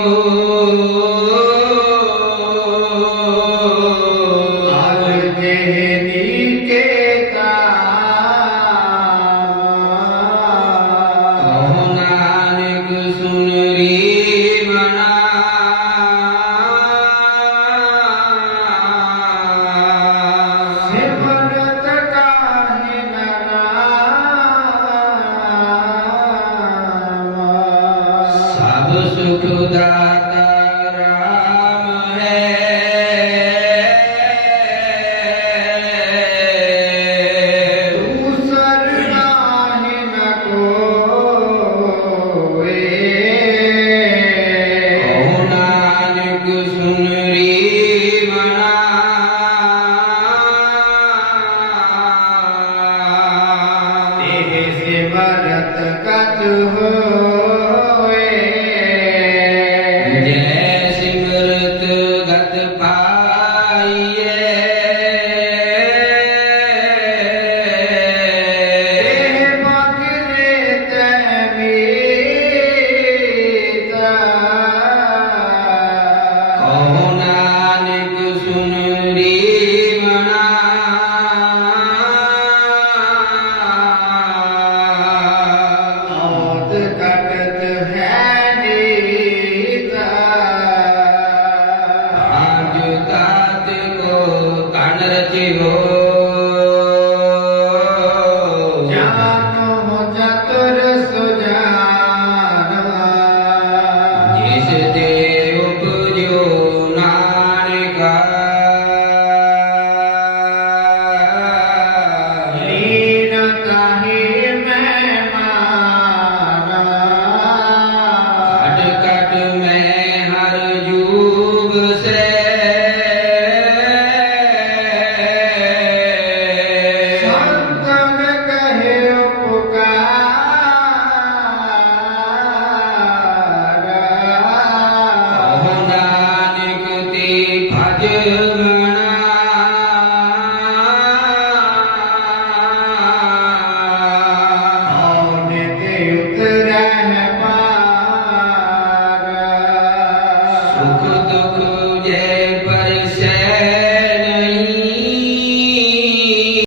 Hallelujah. do suco dra Amen.